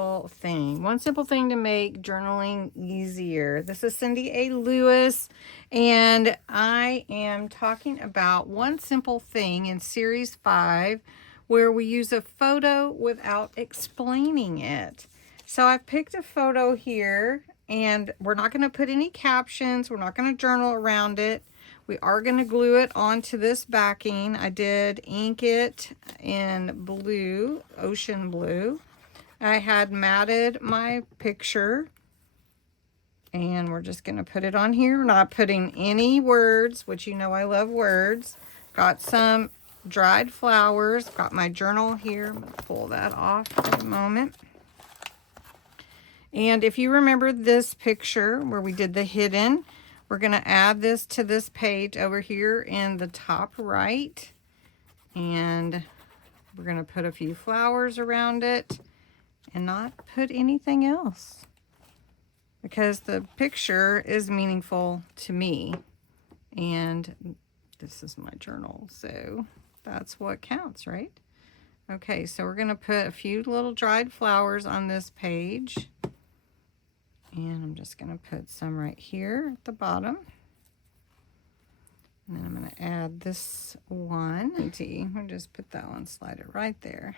simple thing. One simple thing to make journaling easier. This is Cindy A. Lewis, and I am talking about one simple thing in series 5 where we use a photo without explaining it. So I've picked a photo here, and we're not going to put any captions. We're not going to journal around it. We are going to glue it onto this backing. I did ink it in blue, ocean blue. I had matted my picture, and we're just going to put it on here. We're not putting any words, which you know I love words. Got some dried flowers. Got my journal here. I'm going to pull that off for a moment. And if you remember this picture where we did the hidden, we're going to add this to this page over here in the top right. And we're going to put a few flowers around it and not put anything else, because the picture is meaningful to me. And this is my journal, so that's what counts, right? Okay, so we're going to put a few little dried flowers on this page. And I'm just going to put some right here at the bottom. And then I'm going to add this one. I'll just put that one, slide it right there.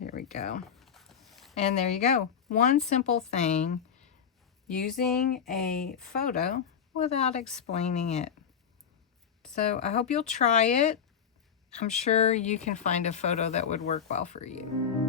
There we go. And there you go. One simple thing, using a photo without explaining it. So I hope you'll try it. I'm sure you can find a photo that would work well for you.